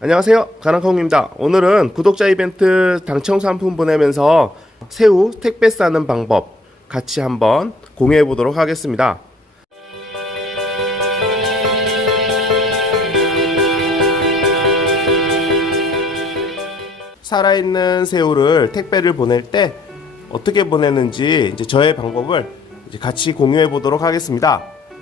안녕하세요, 가랑콩입니다. 오늘은 구독자 이벤트 당첨 상품 보내면서 새우 택배 싸는 방법 같이 한번 공유해 보도록 하겠습니다. 살아있는 새우를 택배를 보낼 때 어떻게 보내는지 이제 저의 방법을 이제 같이 공유해 보도록 하겠습니다.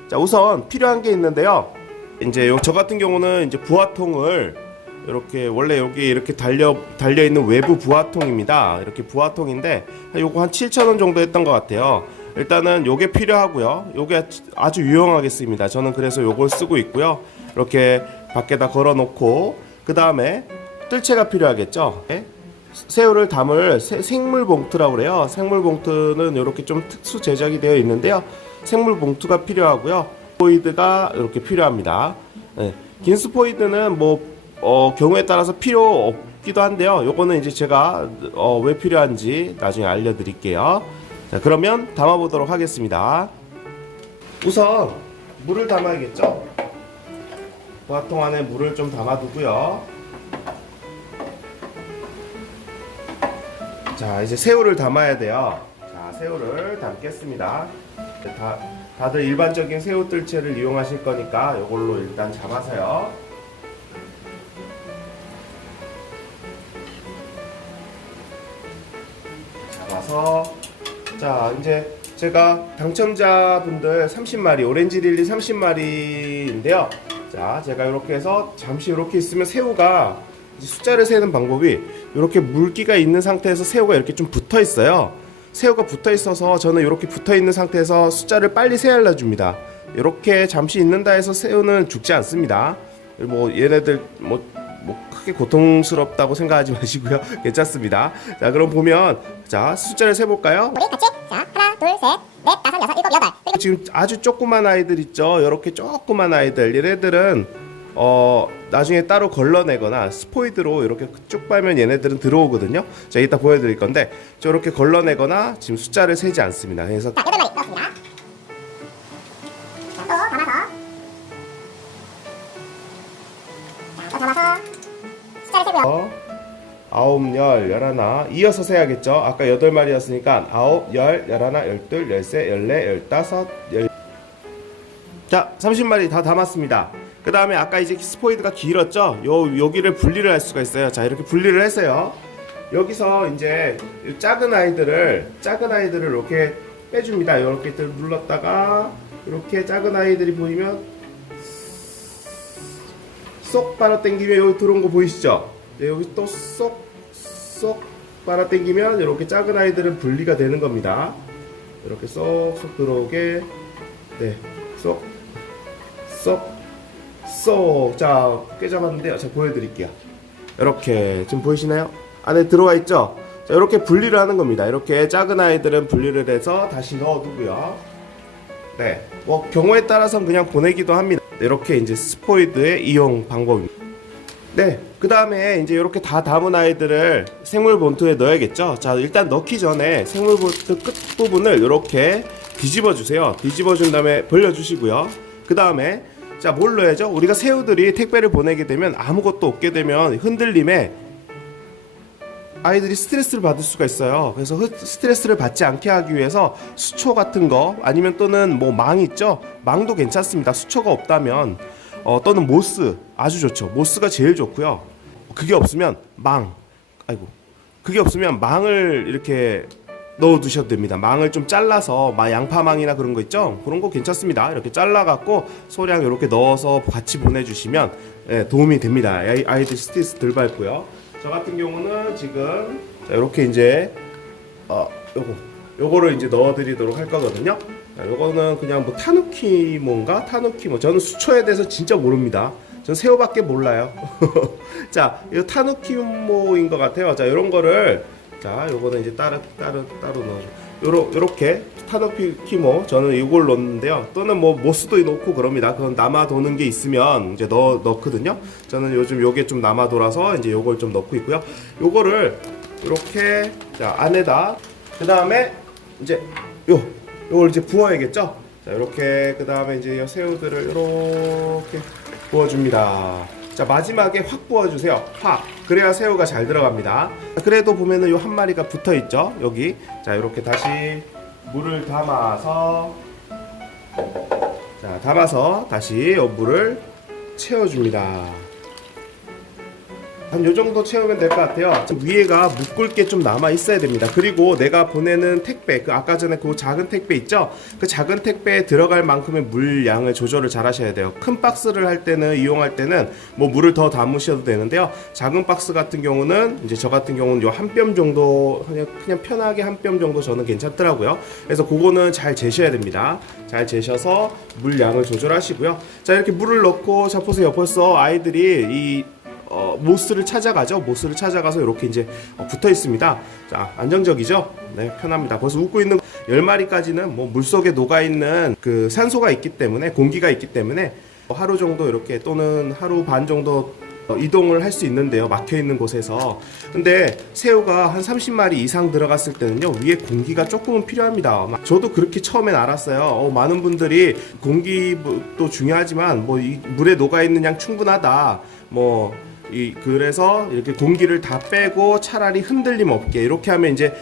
자, 우선 필요한 게 있는데요. 이제 저 같은 경우는 이제 부화통을 이렇게 원래 여기 이렇게 달려 있는 외부 부화통입니다. 이렇게 부화통인데 요거 한 7,000원 정도 했던 것 같아요. 일단은 요게 필요하고요. 요게 아주 유용하게 씁니다. 저는 그래서 요걸 쓰고 있고요. 이렇게 밖에다 걸어 놓고 그 다음에 뜰채가 필요하겠죠. 네? 새우를 담을 생물 봉투라고 그래요. 생물 봉투는 이렇게 좀 특수 제작이 되어 있는데요. 생물 봉투가 필요하고요. 스포이드가 이렇게 필요합니다. 네. 긴 스포이드는 경우에 따라서 필요 없기도 한데요. 요거는 이제 제가 왜 필요한지 나중에 알려드릴게요. 자, 그러면 담아보도록 하겠습니다. 우선 물을 담아야겠죠. 부화통 안에 물을 좀 담아두고요. 자, 이제 새우를 담아야 돼요. 자, 새우를 담겠습니다. 다들 일반적인 새우 뜰채를 이용하실 거니까 이걸로 일단 잡아서요. 잡아서, 자, 이제 제가 당첨자분들 30마리, 오렌지 릴리 30마리인데요. 자, 제가 이렇게 해서 잠시 이렇게 있으면 새우가 숫자를 세는 방법이 이렇게 물기가 있는 상태에서 새우가 이렇게 좀 붙어 있어요. 새우가 붙어 있어서 저는 이렇게 붙어 있는 상태에서 숫자를 빨리 세알려 줍니다. 이렇게 잠시 있는다 해서 새우는 죽지 않습니다. 얘네들 크게 고통스럽다고 생각하지 마시고요. 괜찮습니다. 자, 그럼 보면 자, 숫자를 세 볼까요? 우리 같이 자, 하나, 둘, 셋, 넷, 다섯, 여섯, 일곱, 여덟. 지금 아주 조그만 아이들 있죠. 이렇게 조그만 아이들, 얘네들은 나중에 따로 걸러내거나 스포이드로 이렇게 쭉 빨면 얘네들은 들어오거든요. 자, 이따 보여드릴 건데 저렇게 걸러내거나 지금 숫자를 세지 않습니다. 그래서 자, 8마리 넣었습니다. 자, 또 담아서. 자, 또 담아서 숫자를 세고요. 9, 10, 11 이어서 세야겠죠. 아까 8마리였으니까 9, 10, 11, 12, 13, 14, 15, 10. 자, 30마리 다 담았습니다. 그 다음에 아까 이제 스포이드가 길었죠. 여기를 분리를 할 수가 있어요. 자, 이렇게 분리를 했어요. 여기서 이제 작은 아이들을 이렇게 빼줍니다. 이렇게 눌렀다가 이렇게 작은 아이들이 보이면 쏙 빨아 당기면 여기 들어온 거 보이시죠? 네, 여기 또 쏙 빨아 당기면 이렇게 작은 아이들은 분리가 되는 겁니다. 이렇게 쏙 들어오게, 네, 쏙. 자, 깨잡았는데요. 제가 보여드릴게요. 이렇게 지금 보이시나요? 안에 들어와 있죠? 자, 이렇게 분리를 하는 겁니다. 이렇게 작은 아이들은 분리를 해서 다시 넣어두고요. 네, 경우에 따라서는 그냥 보내기도 합니다. 이렇게 이제 스포이드의 이용 방법입니다. 네, 그 다음에 이제 이렇게 다 담은 아이들을 생물 봉투에 넣어야겠죠. 자, 일단 넣기 전에 생물 봉투 끝 부분을 이렇게 뒤집어 주세요. 뒤집어 준 다음에 벌려 주시고요. 그 다음에 자, 뭘 넣어야죠? 우리가 새우들이 택배를 보내게 되면 아무것도 없게 되면 흔들림에 아이들이 스트레스를 받을 수가 있어요. 그래서 스트레스를 받지 않게 하기 위해서 수초 같은 거 아니면 또는 망 있죠? 망도 괜찮습니다. 수초가 없다면 또는 모스 아주 좋죠. 모스가 제일 좋고요. 그게 없으면 그게 없으면 망을 이렇게 넣어 두셔도 됩니다. 망을 좀 잘라서 양파망이나 그런 거 있죠? 그런 거 괜찮습니다. 이렇게 잘라갖고 소량 이렇게 넣어서 같이 보내주시면 도움이 됩니다. 아이들 스트레스 덜 받고요. 저 같은 경우는 지금 자, 이렇게 이제 요거를 이제 넣어드리도록 할 거거든요. 자, 요거는 그냥 타누키모인가? 타누키모. 저는 수초에 대해서 진짜 모릅니다. 전 새우밖에 몰라요. 자, 이거 타누키모인 것 같아요. 자, 요런 거를 자, 요거는 이제 따로 넣어줘. 요렇게 타누키모 저는 이걸 넣는데요. 또는 모스도 넣고 그럽니다. 그건 남아 도는 게 있으면 이제 넣거든요. 저는 요즘 요게 좀 남아 돌아서 이제 요걸 좀 넣고 있고요. 요거를 이렇게 자, 안에다 그 다음에 이제 요걸 이제 부어야겠죠. 자, 이렇게 그 다음에 이제 새우들을 이렇게 부어줍니다. 자, 마지막에 확 부어주세요. 확. 그래야 새우가 잘 들어갑니다. 그래도 보면은 요 한 마리가 붙어 있죠. 여기. 자, 이렇게 다시 물을 담아서, 자, 담아서 다시 요 물을 채워줍니다. 한 요 정도 채우면 될 것 같아요. 위에가 묶을 게 좀 남아 있어야 됩니다. 그리고 내가 보내는 택배, 그 아까 전에 그 작은 택배 있죠? 그 작은 택배에 들어갈 만큼의 물 양을 조절을 잘 하셔야 돼요. 큰 박스를 할 때는, 이용할 때는 뭐 물을 더 담으셔도 되는데요. 작은 박스 같은 경우는, 이제 저 같은 경우는 요 한 뼘 정도, 그냥 편하게 한 뼘 정도 저는 괜찮더라고요. 그래서 그거는 잘 재셔야 됩니다. 잘 재셔서 물 양을 조절하시고요. 자, 이렇게 물을 넣고, 자, 보세요. 벌써 아이들이 모스를 찾아가죠. 모스를 찾아가서 이렇게 이제 붙어 있습니다. 자, 안정적이죠? 네, 편합니다. 벌써 웃고 있는 10마리까지는 뭐 물속에 녹아있는 그 산소가 있기 때문에, 공기가 있기 때문에 하루 정도 이렇게 또는 하루 반 정도 이동을 할 수 있는데요. 막혀 있는 곳에서. 근데 새우가 한 30마리 이상 들어갔을 때는요, 위에 공기가 조금은 필요합니다. 저도 그렇게 처음엔 알았어요. 많은 분들이 공기도 중요하지만 뭐 이 물에 녹아 있는 양 충분하다. 그래서 이렇게 공기를 다 빼고 차라리 흔들림 없게 이렇게 하면 이제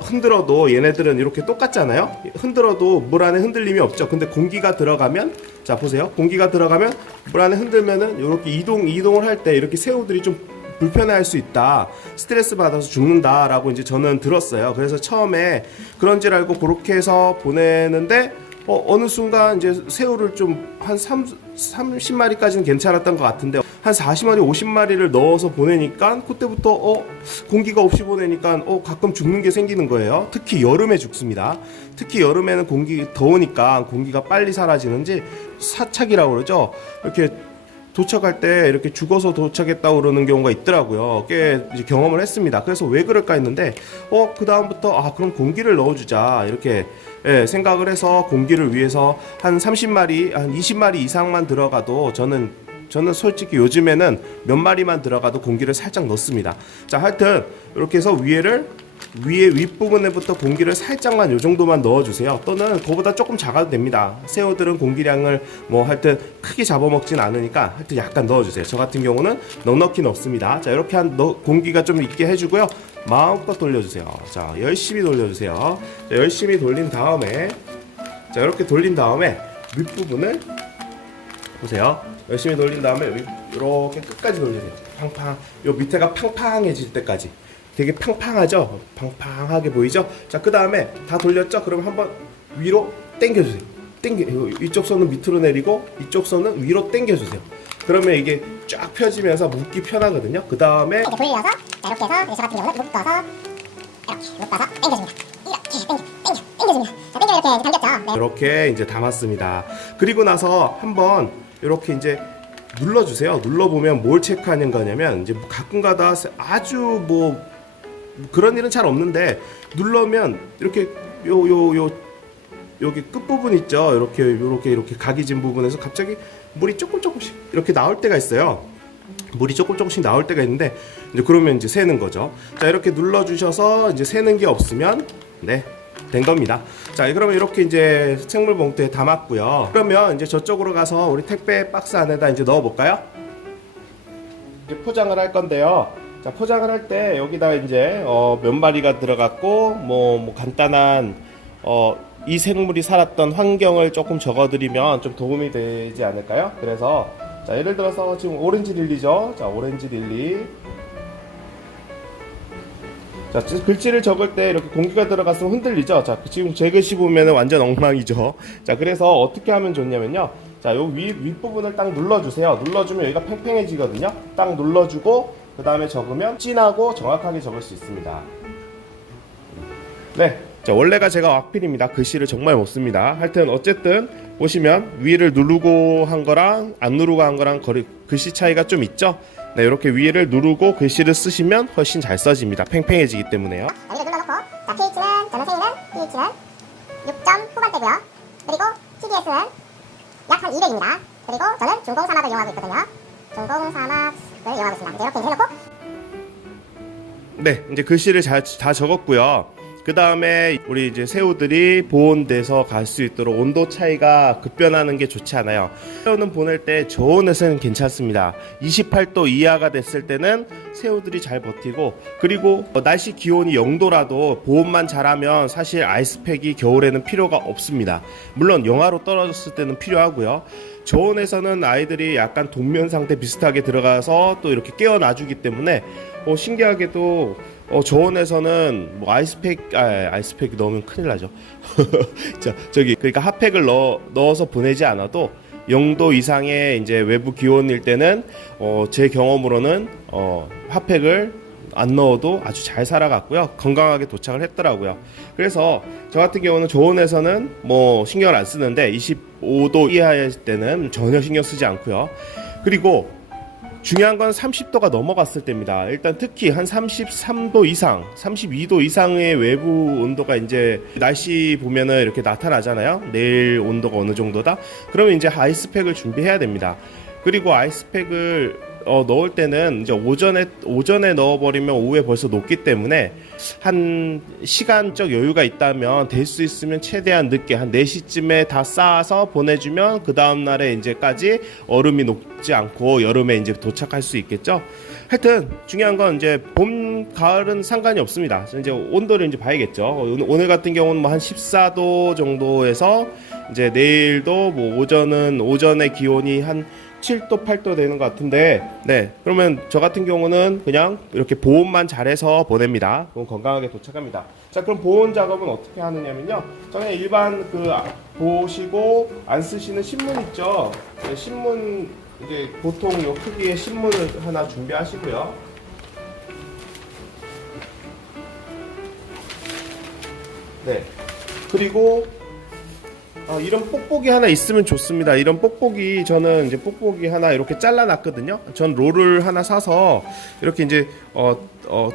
흔들어도 얘네들은 이렇게 똑같잖아요. 흔들어도 물 안에 흔들림이 없죠. 근데 공기가 들어가면, 자 보세요. 공기가 들어가면 물 안에 흔들면은 이렇게 이동을 할 때 이렇게 새우들이 좀 불편해할 수 있다. 스트레스 받아서 죽는다라고 이제 저는 들었어요. 그래서 처음에 그런 줄 알고 그렇게 해서 보내는데 어느 순간 이제 새우를 좀 한 30마리까지는 괜찮았던 것 같은데 한 40마리, 50마리를 넣어서 보내니까 그때부터 공기가 없이 보내니까 가끔 죽는 게 생기는 거예요. 특히 여름에 죽습니다. 특히 여름에는 더우니까 공기가 빨리 사라지는지 사착이라고 그러죠. 이렇게 도착할 때 이렇게 죽어서 도착했다고 그러는 경우가 있더라고요. 꽤 이제 경험을 했습니다. 그래서 왜 그럴까 했는데 그 다음부터 그럼 공기를 넣어주자 이렇게 생각을 해서 공기를 위해서 한 30마리, 한 20마리 이상만 들어가도 저는 솔직히 요즘에는 몇 마리만 들어가도 공기를 살짝 넣습니다. 자, 하여튼 이렇게 해서 위에 윗부분에부터 공기를 살짝만 요 정도만 넣어주세요. 또는 그거보다 조금 작아도 됩니다. 새우들은 공기량을 하여튼 크게 잡아먹진 않으니까 하여튼 약간 넣어주세요. 저 같은 경우는 넉넉히 넣습니다. 자, 이렇게 공기가 좀 있게 해주고요. 마음껏 돌려주세요. 자, 열심히 돌려주세요. 자, 열심히 돌린 다음에, 자, 이렇게 돌린 다음에 윗부분을 보세요. 열심히 돌린 다음에 이렇게 끝까지 돌려주세요. 팡팡. 요 밑에가 팡팡해질 때까지. 되게 팡팡하죠? 팡팡하게 보이죠? 자, 그 다음에 다 돌렸죠? 그럼 한번 위로 당겨주세요. 이쪽 손은 밑으로 내리고 이쪽 손은 위로 당겨주세요. 그러면 이게 쫙 펴지면서 묶기 편하거든요. 그 다음에 이렇게 돌려서, 자, 이렇게 해서 저 같은 경우는 묶어서 이렇게 당겨줍니다. 자, 당겨주면 이렇게 당겼죠. 네. 이렇게 이제 담았습니다. 그리고 나서 한번 이렇게 이제 눌러주세요. 눌러보면 뭘 체크하는 거냐면 이제 가끔가다 아주 그런 일은 잘 없는데 누르면 이렇게 여기 끝부분 있죠. 이렇게 각이 진 부분에서 갑자기 물이 조금씩 이렇게 나올 때가 있어요. 물이 조금씩 나올 때가 있는데 이제 그러면 이제 새는 거죠. 자, 이렇게 눌러주셔서 이제 새는 게 없으면 된 겁니다. 자, 그러면 이렇게 이제 생물 봉투에 담았고요. 그러면 이제 저쪽으로 가서 우리 택배 박스 안에다 이제 넣어볼까요? 이제 포장을 할 건데요. 자, 포장을 할 때 여기다 이제 몇 마리가 들어갔고 간단한 이 생물이 살았던 환경을 조금 적어드리면 좀 도움이 되지 않을까요? 그래서 자, 예를 들어서 지금 오렌지 릴리죠. 자, 오렌지 릴리. 자, 글씨를 적을 때 이렇게 공기가 들어갔으면 흔들리죠. 자, 지금 제 글씨 보면 완전 엉망이죠. 자, 그래서 어떻게 하면 좋냐면요. 자, 요 윗부분을 딱 눌러주세요. 눌러주면 여기가 팽팽해지거든요. 딱 눌러주고 그 다음에 적으면 진하고 정확하게 적을 수 있습니다. 네. 자, 원래가 제가 악필입니다. 글씨를 정말 못 씁니다. 하여튼 어쨌든 보시면 위를 누르고 한 거랑 안 누르고 한 거랑 글씨 차이가 좀 있죠. 네, 이렇게 위를 누르고 글씨를 쓰시면 훨씬 잘 써집니다. 팽팽해지기 때문에요. 여기를 눌러놓고, 자, pH는, 저는 생일은 pH는 6점 후반대고요. 그리고 TDS는 약 한 200입니다. 그리고 저는 중공사막을 이용하고 있거든요. 중공사막을 이용하고 있습니다. 이제 이렇게 해놓고, 네, 이제 글씨를 다 적었고요. 그 다음에 우리 이제 새우들이 보온돼서 갈 수 있도록 온도 차이가 급변하는 게 좋지 않아요. 새우는 보낼 때 저온에서는 괜찮습니다. 28도 이하가 됐을 때는 새우들이 잘 버티고, 그리고 날씨 기온이 0도라도 보온만 잘하면 사실 아이스팩이 겨울에는 필요가 없습니다. 물론 영하로 떨어졌을 때는 필요하고요. 저온에서는 아이들이 약간 동면 상태 비슷하게 들어가서 또 이렇게 깨어나주기 때문에 신기하게도 저온에서는 뭐 아이스팩이 넣으면 큰일 나죠. 자, 그러니까 핫팩을 넣어서 보내지 않아도 0도 이상의 이제 외부 기온일 때는 제 경험으로는 핫팩을 안 넣어도 아주 잘 살아갔고요. 건강하게 도착을 했더라고요. 그래서 저 같은 경우는 저온에서는 뭐 신경을 안 쓰는데 25도 이하일 때는 전혀 신경 쓰지 않고요. 그리고 중요한 건 30도가 넘어갔을 때입니다. 일단 특히 한 33도 이상, 32도 이상의 외부 온도가 이제 날씨 보면은 이렇게 나타나잖아요. 내일 온도가 어느 정도다. 그러면 이제 아이스팩을 준비해야 됩니다. 그리고 아이스팩을 넣을 때는 이제 오전에 넣어버리면 오후에 벌써 녹기 때문에 한 시간적 여유가 있다면 될 수 있으면 최대한 늦게 한 4시쯤에 다 쌓아서 보내주면 그 다음날에 이제까지 얼음이 녹지 않고 여름에 이제 도착할 수 있겠죠. 하여튼 중요한 건 이제 봄, 가을은 상관이 없습니다. 이제 온도를 이제 봐야겠죠. 오늘 같은 경우는 뭐 한 14도 정도에서 이제 내일도 뭐 오전에 기온이 한 7도, 8도 되는 것 같은데, 네, 그러면 저 같은 경우는 그냥 이렇게 보온만 잘해서 보냅니다. 그럼 건강하게 도착합니다. 자, 그럼 보온 작업은 어떻게 하느냐면요, 그냥 일반 보시고 안 쓰시는 신문 있죠. 네, 신문 이제 보통 요 크기의 신문을 하나 준비하시고요. 네, 그리고 이런 뽁뽁이 하나 있으면 좋습니다. 이런 뽁뽁이, 저는 이제 뽁뽁이 하나 이렇게 잘라놨거든요. 전 롤을 하나 사서 이렇게 이제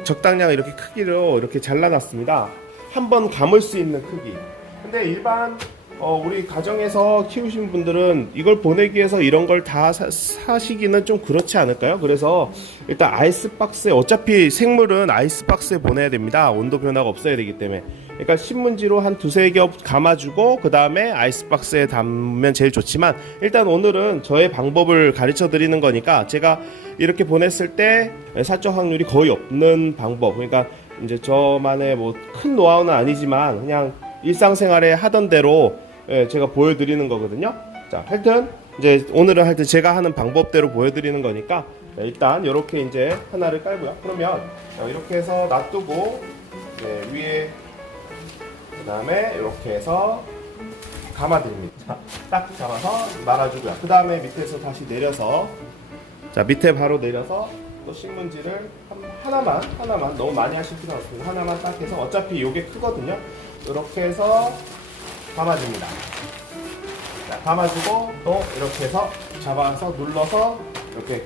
적당량 이렇게 크기로 이렇게 잘라놨습니다. 한번 감을 수 있는 크기. 근데 일반 우리 가정에서 키우신 분들은 이걸 보내기 위해서 이런 걸 다 사시기는 좀 그렇지 않을까요? 그래서 일단 아이스박스에, 어차피 생물은 아이스박스에 보내야 됩니다. 온도 변화가 없어야 되기 때문에. 그러니까 신문지로 한 두세 겹 감아주고 그 다음에 아이스박스에 담으면 제일 좋지만, 일단 오늘은 저의 방법을 가르쳐 드리는 거니까 제가 이렇게 보냈을 때 살적 확률이 거의 없는 방법, 그러니까 이제 저만의 뭐 큰 노하우는 아니지만 그냥 일상생활에 하던 대로 제가 보여드리는 거거든요. 자, 하여튼 이제 오늘은 하여튼 제가 하는 방법대로 보여드리는 거니까 일단 이렇게 이제 하나를 깔고요. 그러면 이렇게 해서 놔두고 위에 그 다음에 이렇게 해서 감아드립니다. 딱 잡아서 말아주고요. 그 다음에 밑에서 다시 내려서, 자, 밑에 바로 내려서 또 신문지를 하나만 너무 많이 하실 필요 없습니다. 하나만 딱 해서, 어차피 요게 크거든요. 이렇게 해서 감아줍니다. 자, 감아주고 또 이렇게 해서 잡아서 눌러서 이렇게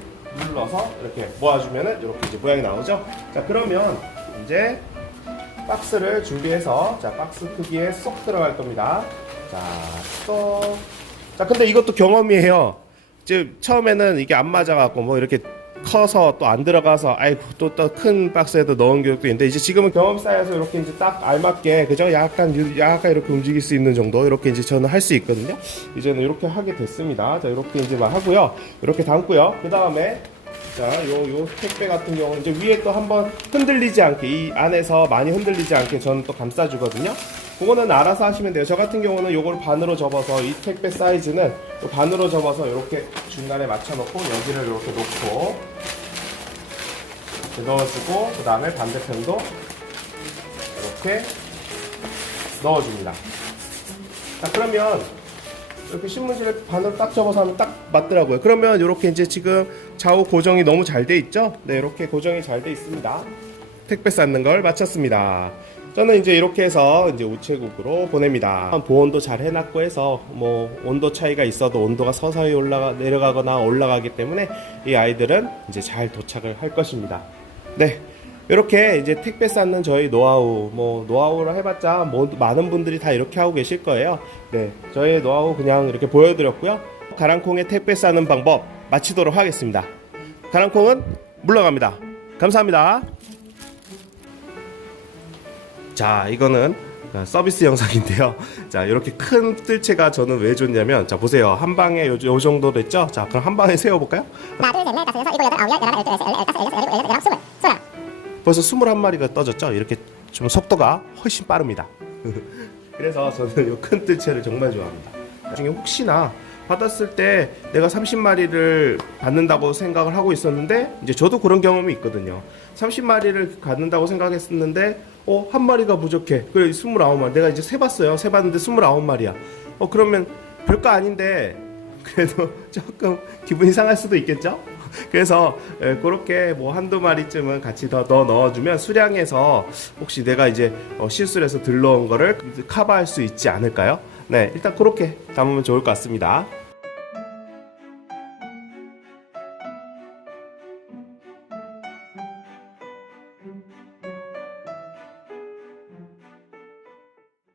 모아주면은 이렇게 이제 모양이 나오죠. 자, 그러면 이제 박스를 준비해서, 자, 박스 크기에 쏙 들어갈 겁니다. 자, 쏙. 자, 근데 이것도 경험이에요. 이제 처음에는 이게 안 맞아갖고 뭐 이렇게 커서 또 안 들어가서 아이고 또 큰 박스에도 넣은 경우도 있는데, 이제 지금은 경험 쌓여서 이렇게 이제 딱 알맞게 그죠? 약간 이렇게 움직일 수 있는 정도, 이렇게 이제 저는 할 수 있거든요. 이제는 이렇게 하게 됐습니다. 자, 이렇게 이제 막 하고요. 이렇게 담고요. 그 다음에 자, 요 택배 같은 경우는 이제 위에 또 한번 흔들리지 않게, 이 안에서 많이 흔들리지 않게 저는 또 감싸주거든요. 그거는 알아서 하시면 돼요. 저 같은 경우는 요걸 반으로 접어서, 이 택배 사이즈는 반으로 접어서 이렇게 중간에 맞춰놓고 여기를 이렇게 놓고 이렇게 넣어주고, 그 다음에 반대편도 이렇게 넣어줍니다. 자, 그러면 이렇게 신문지를 반으로 딱 접어서 하면 딱 맞더라고요. 그러면 이렇게 이제 지금 좌우 고정이 너무 잘 돼 있죠? 네, 이렇게 고정이 잘 돼 있습니다. 택배 쌓는 걸 마쳤습니다. 저는 이제 이렇게 해서 이제 우체국으로 보냅니다. 보온도 잘 해놨고 해서 뭐 온도 차이가 있어도 온도가 서서히 내려가거나 올라가기 때문에 이 아이들은 이제 잘 도착을 할 것입니다. 네, 이렇게 이제 택배 쌓는 저희 노하우, 뭐 노하우를 해봤자 뭐 많은 분들이 다 이렇게 하고 계실 거예요. 네, 저의 노하우 그냥 이렇게 보여드렸고요. 가랑콩에 택배 싸는 방법 마치도록 하겠습니다. 가랑콩은 물러갑니다. 감사합니다. 자, 이거는 서비스 영상인데요. 자, 이렇게 큰 뜰채가 저는 왜 좋냐면, 자, 보세요. 한 방에 요 정도 됐죠? 자, 그럼 한 방에 세워볼까요? 하나, 둘, 셋, 넷, 다섯, 여섯, 일곱, 여덟, 아홉, 열, 열하나, 열둘, 열셋, 열넷, 열다섯, 열여섯, 열일곱, 열여덟, 스물. 벌써 21마리가 떠졌죠? 이렇게 좀 속도가 훨씬 빠릅니다. 그래서 저는 이 큰 뜰채를 정말 좋아합니다. 나중에 혹시나 받았을 때 내가 30마리를 받는다고 생각을 하고 있었는데, 이제 저도 그런 경험이 있거든요. 30마리를 갖는다고 생각했었는데 한 마리가 부족해. 그래 29마리. 내가 이제 세봤어요. 세봤는데 29마리야. 그러면 별거 아닌데 그래도 조금 기분이 상할 수도 있겠죠? 그래서 그렇게 뭐 한두 마리쯤은 같이 더 넣어주면 수량에서 혹시 내가 이제 실수를 해서 들러온 거를 커버할 수 있지 않을까요? 네, 일단 그렇게 담으면 좋을 것 같습니다.